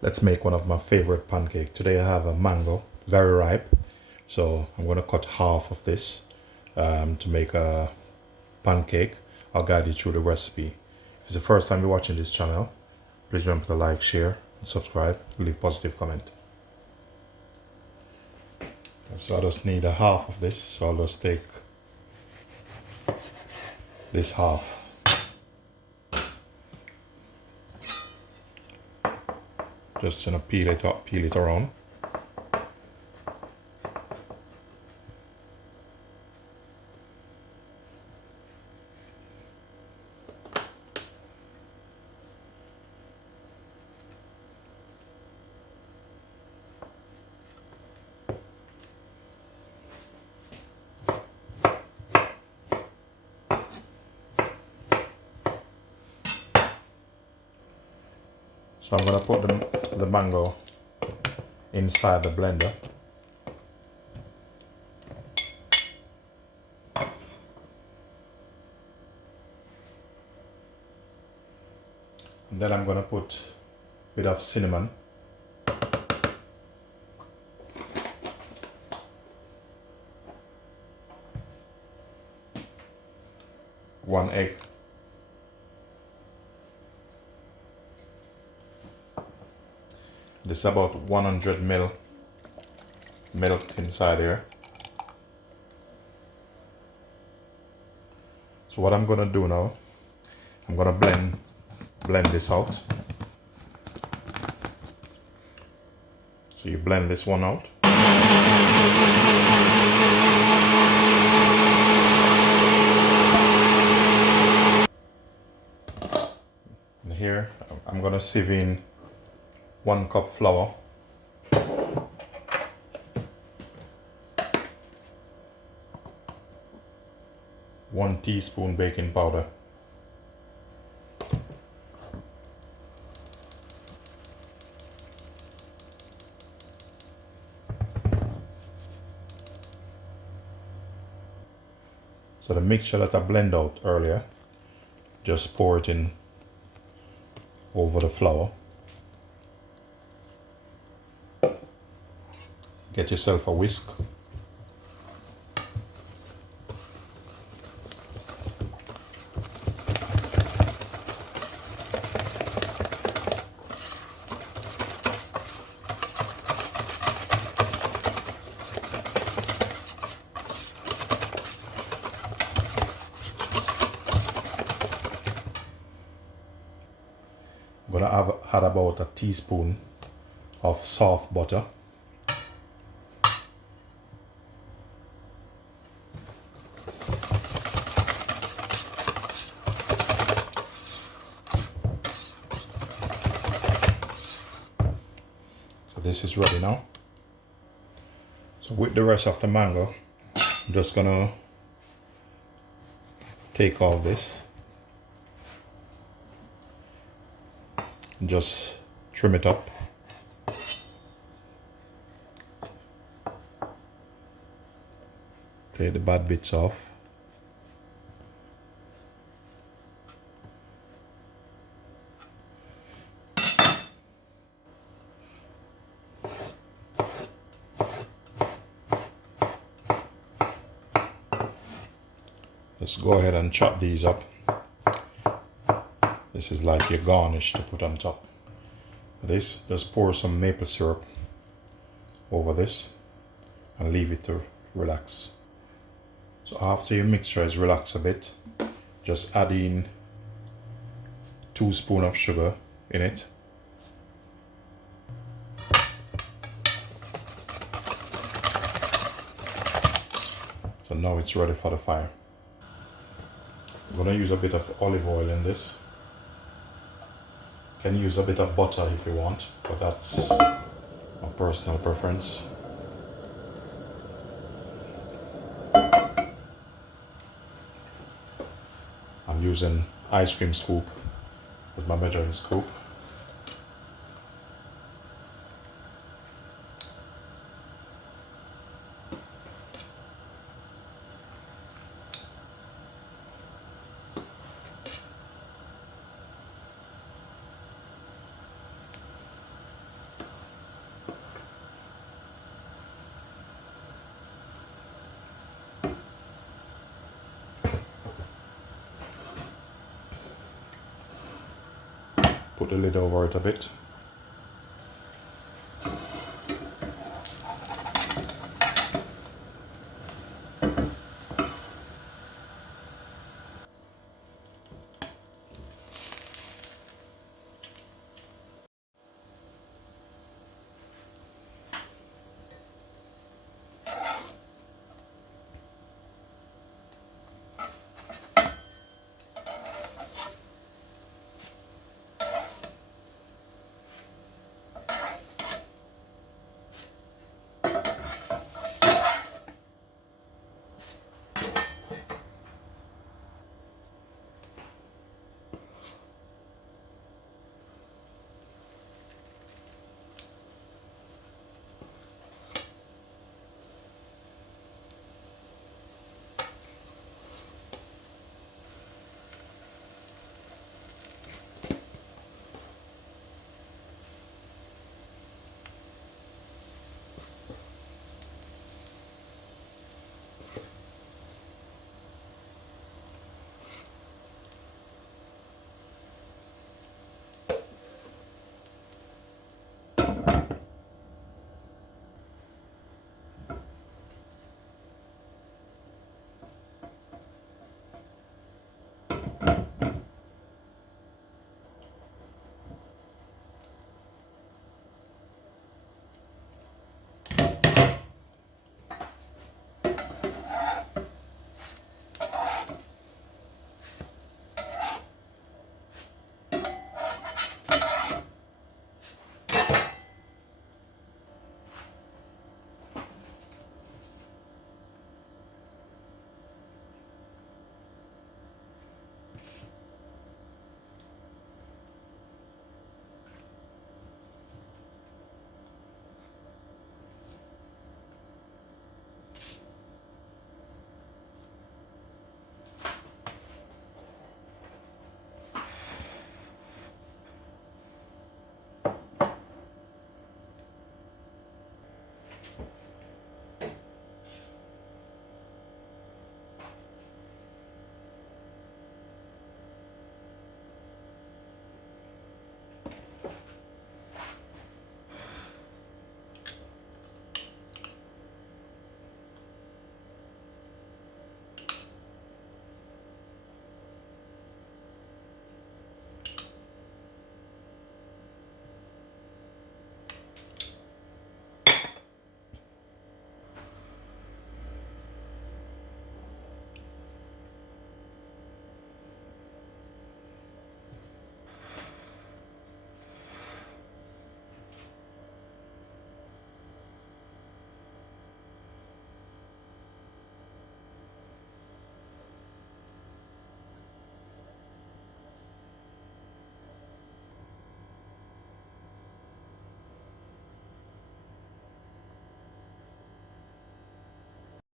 Let's make one of my favorite pancake. Today I have a mango, very ripe. So I'm going to cut half of this to make a pancake. I'll guide you through the recipe. If it's the first time you're watching this channel, please remember to like, share, and subscribe. Leave positive comment. So I just need a half of this. So I'll just take this half. Just peel it up, peel it around. So I'm going to put the mango inside the blender. And then I'm going to put a bit of cinnamon. One egg. This is about 100 ml milk inside here. So what I'm gonna do now, I'm gonna blend this out. So you blend this one out. And here I'm gonna sieve in 1 cup flour. 1 teaspoon baking powder. So the mixture that I blend out earlier, just pour it in over the flour. Get yourself a whisk. I'm gonna add about a teaspoon of soft butter. So this is ready now. So with the rest of the mango, I'm just gonna take all this. Just trim it up. Take the bad bits off. Let's go ahead and chop these up. This is like your garnish to put on top. This, just pour some maple syrup over this and leave it to relax. So after your mixture is relaxed a bit, just add in 2 spoons of sugar in it. So now it's ready for the fire. I'm gonna use a bit of olive oil in this. You can use a bit of butter if you want, but that's my personal preference. I'm using ice cream scoop with my measuring scoop. put the lid over it a bit.